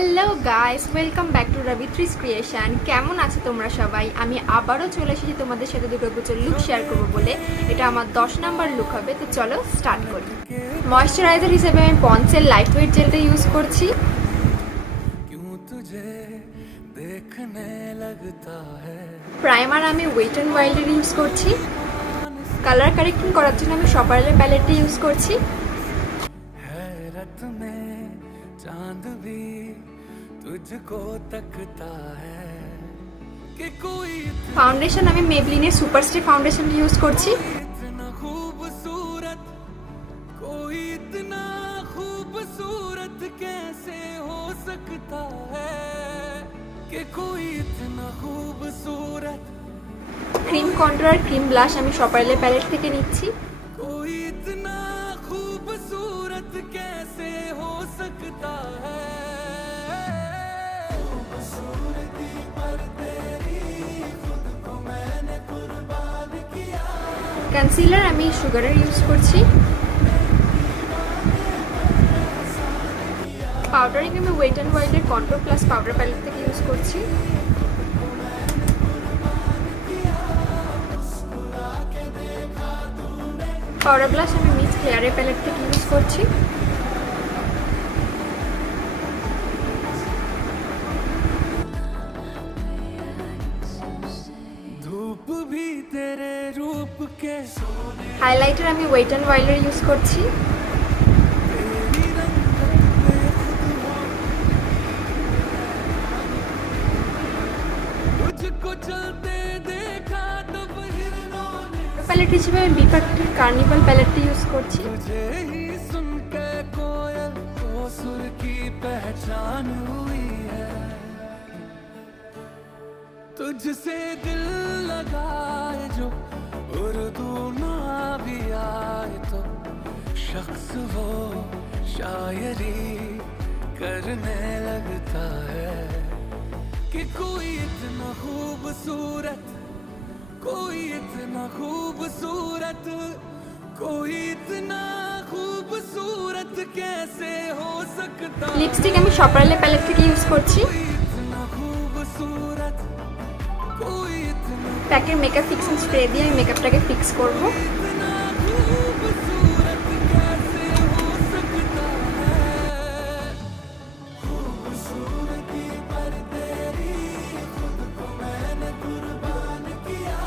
Hello guys, welcome back to Rabitris Creation. কেমন আছো তোমরা সবাই? আমি আবারও চলে এসেছি তোমাদের সাথে দুর্গাপুজোর লুক শেয়ার করবো বলে। এটা আমার 10 নাম্বার লুক হবে, তো চলো স্টার্ট করি। ময়শ্চারাইজার হিসেবে আমি পন্সের লাইট ওয়েট জেলটা ইউজ করছি। প্রাইমার আমি ওয়েট অ্যান্ড ওয়াইল্ডের ইউজ করছি। কালার কারেক্টিং করার জন্য আমি সপারেলের প্যালেটটা ইউজ করছি। चांद भी तुझको तकता है कि कोई ফাউন্ডেশন আমি মেবলিনের সুপারস্টে ফাউন্ডেশন ইউজ করছি। इतना खूबसूरत कोई इतना खूबसूरत कैसे हो सकता है कि कोई इतना खूबसूरत ক্রিম কন্ট্রোল আর ক্রিম ব্লাশ আমি সপারেলের প্যালেট থেকে নিচ্ছি। कोई इतना खूबसूरत कैसे हो सकता है खूबसूरती पर तेरी खुद को मैंने कुर्बान किया কনসিলার আমি সুগারের ইউজ করছি। পাউডারিং আমি ওয়েট অ্যান্ড ওয়াইল্ডের কন্ট্রোল প্লাস পাউডার প্যালেট থেকে ইউজ করছি। পাউডার ব্লাশ আমি মিক্স হেয়ারের প্যালেট থেকে ইউজ করছি। धूप भी तेरे रूप के হাইলাইটার আমি ওয়েট অ্যান্ড ওয়াইল্ডের ইউজ করছি। तेरी रंगत में खुद हो मुझको चलते देखा तब हिरणों ने প্যালেট হিসেবে আমি বিপাকটির কার্নিভাল প্যালেটটা ইউজ করছি। तुझे ही सुन के कोयल को सुर की पहचान हुई है तुझसे दिल लगाए जो उर्दू ना भी आए तो शख्स वो शायरी करने लगता है कि कोई इतना खूबसूरत कोई इतना खूबसूरत कोई इतना खूबसूरत कैसे हो सकता লিপস্টিক আমি সপারেলের প্যালেট থেকে ইউজ করছি। कोई इतना खूबसूरत कोई इतना প্যাকের मेकअप फिक्सिंग स्प्रे দিয়ে আমি মেকআপটাকে ফিক্স করব। इतना खूबसूरत कैसे हो सकता है खूबसूरती पर तेरी खुद को मैंने कुर्बान किया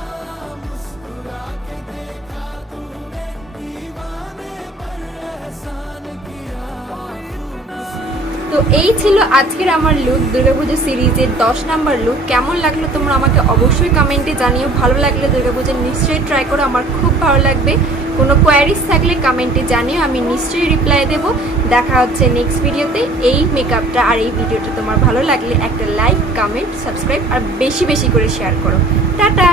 मुस्कुरा के देखा तूने दीवाने पर एहसान किया তো এই ছিল আজকের আমার লুক, দুর্গাপুজো সিরিজের 10 নাম্বার লুক। কেমন লাগলো তোমরা আমাকে অবশ্যই কমেন্টে জানিও। ভালো লাগলে দুর্গাপুজো নিশ্চয়ই ট্রাই করো, আমার খুব ভালো লাগবে। কোনো কোয়ারিজ থাকলে কমেন্টে জানিও, আমি নিশ্চয়ই রিপ্লাই দেবো। দেখা হচ্ছে নেক্সট ভিডিওতে। এই মেকআপটা আর এই ভিডিওটা তোমার ভালো লাগলে একটা লাইক, কমেন্ট, সাবস্ক্রাইব আর বেশি বেশি করে শেয়ার করো। টাটা।